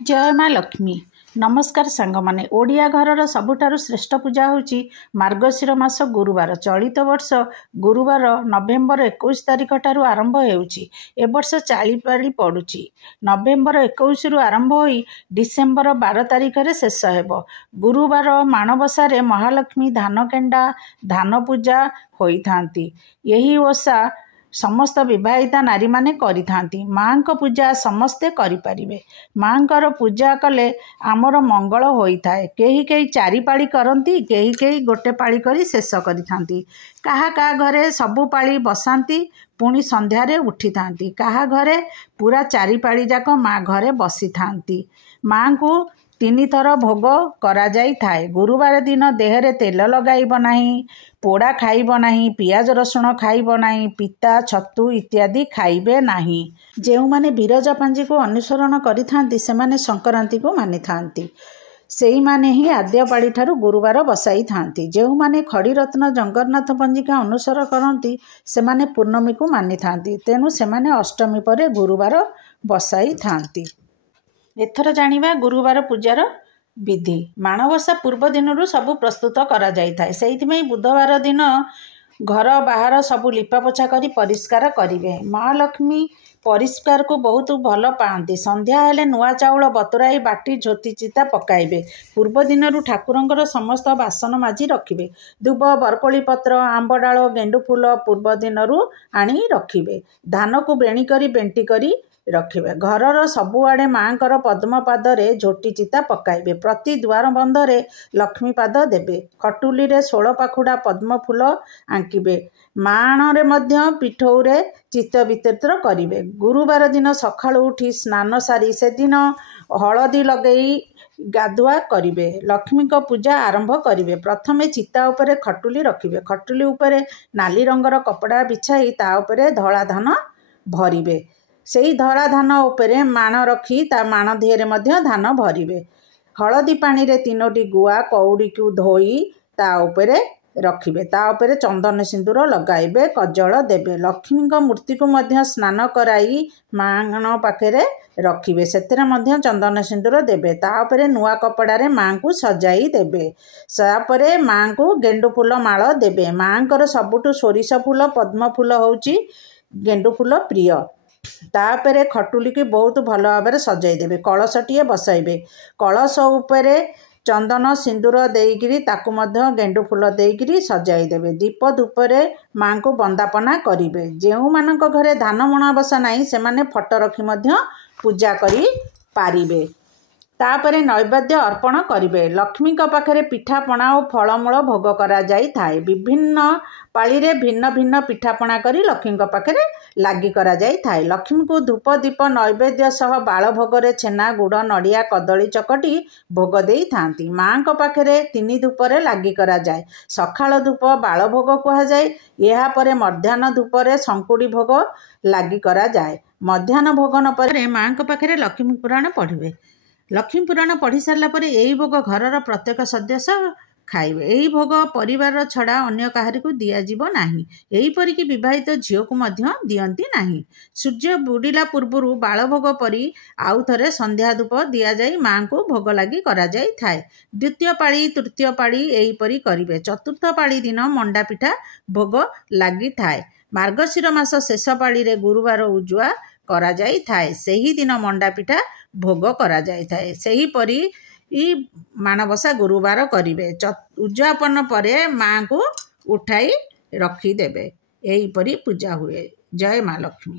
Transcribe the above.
जय माँ लक्ष्मी। नमस्कार सांग माने। ओडिया घरर सबुठारु श्रेष्ठ पूजा होची मार्गशीर मास गुरुवार। चलित वर्ष गुरुवार नवेम्बर 21 तारिख ठारू आरंभ हेउची। ए वर्ष चालीपाली पड़ुची। नवेम्बर 21 रु आरंभ होई डिसेम्बर 12 तारिख रे शेष हेबो। गुरुवार माणबसारे महालक्ष्मी धान केंडा धान पूजा होई थांती। यही ओषा समस्त विवाहिता नारी माने करि थांती। माँ को पूजा समस्ते करि परिबे। माँ कर पूजा कले आमर मंगल होई थाए। केही केही चारि पाली करंती, केही केही गोटे पाली करी शेष करि थांती। काहा काहा घरे सबु पाली बसांती पुणी संध्यारे उठी थांती। काहा घरे पूरा चारि पाली जाक माँ घरे बसी थांती। माँ को 3 थर भोग करा जाई थाए। गुरुवार दिन देहरे तेल लगाइब नाही, पोड़ा खाइब नाही, पियाज रसुण खाइब नाही, पिता छतु इत्यादि खाइबे नाही। जेउ माने बिरजा पांजी को अनुसरण करि थांती सेमाने संक्रांति को मानि थांती। सेई माने ही आद्य पाड़ी ठारू गुरुवार बसाई थांती। जेउ माने खड़ीरत्न जगन्नाथ पंजिका अनुसरण करती सेमाने पूर्णमी को मानि थांती। तेणु सेमाने अष्टमी परे गुरुवार बसाई थांती। एथर जानिबा गुरुवार पूजार विधि। माणबसा पूर्व दिन सबु प्रस्तुत करा जाई थाए। सेइथिमे बुधवार दिन घर बाहर सबु लिपापोछा करी परिष्कार करिवे। महालक्ष्मी परिष्कार को बहुत भल पाती। संध्या हेले नुआ चाउल बतुराई बाटी झोती चिता पकाइबे। पूर्व दिन ठाकुरंकर समस्त बासन माजी रखिबे। दुब बरकोली पत्र आंब डाल गेंडु फूल पूर्व दिन आनी रखिबे। धान को बेणी करी बेंटी करी रखिबे। घरर सबुआड़े माँकर पद्म पादरे झोटी चिता पकाइबे। प्रति द्वार बंधरे लक्ष्मी पाद देबे। खटुली रे 16 पाखुड़ा पद्म फूल आंकिबे। माणरे मध्य पिठौरे चित्त विचित्र करिवे। गुरुवार दिन सकाळु उठी स्नान सारी से दिन हलदी लगेई गाधुआ करिवे। लक्ष्मी को पूजा आरंभ करिवे। प्रथमे चिता उपरे खटुली रखिबे। खटुली उपरे नाली रंगर कपड़ा बिछाई ता उपरे धला धान भरिवे। सेई धला धान उपरे माण रखी ता माण दिहरे मध्य धान भरिवे। हलदी पानी रे 3टी गुआ कौड़ी को धोई ता उपरे रखिबे। ता उपरे चंदन सिंदूर लगाइबे, कजल देबे। लक्ष्मी को मूर्ति को मध्य स्नान कराई माण पाखरे रखिबे। सेतरे मध्य चंदन सिंदूर देबे। ता उपरे नुआ कपड़ा रे माँ को सजाई देबे। सापरे माँ को गेंडु फूल माଳ देबे। माँकर सबुठु सोरिष फूल पद्म फूल होउची गेंडु फूल प्रिय। तापरे खटुली की बहुत भल भाव सजाई देबे। कलशटीए बसाइबे। कलश उपरे चंदन सिंदूर देइकिरी ताकु मध्य गेंडु फूल देइकिरी सजाई देबे। दीप धूपरे माँ को वंदापना करिबे। जेउ मानक घरे धान मणाबसा नाही सेमाने फट रखी मध्य पूजा करी पारिबे। तापरे नैवेद्य अर्पण करिबे। लक्ष्मी का पाखरे पिठापणा और फलमूल भोग करा जाई थाए। विभिन्न पाली रे भिन्न भिन्न पिठापणा करी लक्ष्मी का पाखरे लागी करा जाई थाए। लक्ष्मी को धूप दीप नैवेद्य सह बाल भोगरे छेना गुड़ नड़िया कदली चकटी भोग देई थांती। माँ को पाखरे 3 धूपरे लागी करा जाए। सकाळ धूप बाल भोग कहा जाए। यहा परे मध्याह्न धूपरे संकुड़ी भोग लागी करा जाए। मध्याह्न भोगन परे माँ को पाखरे लक्ष्मी पुराण पढ़िबे। लक्ष्मी पुराण पढ़ी सारा पर यही भोग घरर प्रत्येक सदस्य खाइबे। यही भोग परिवार छड़ा अन्य काहारी को दियाजिबो नाही। एही परिकी विवाहित झियो को मध्य दियंती नाही। सूर्य बुडिला पूर्वरु बाल भोग परी आउ थरे संध्या धूप दिया जाई माँ को भोग लागी करा जाई थाए। द्वितीय पाली तृतीय पाली एही परी करिवे। चतुर्थ पाली दिन मंडा पिठा भोग लागी थाए। मार्गशीर मास शेष पाली रे गुरुवार उजुआ करा जाई थाए। सेही दिन मंडा पिठा भोग करा जाई थाए। सेही परी माणबसा गुरुवार करिवे। उद्यापन परे माँ को उठाई रखी देबे। एही परी पूजा हुए। जय माँ लक्ष्मी।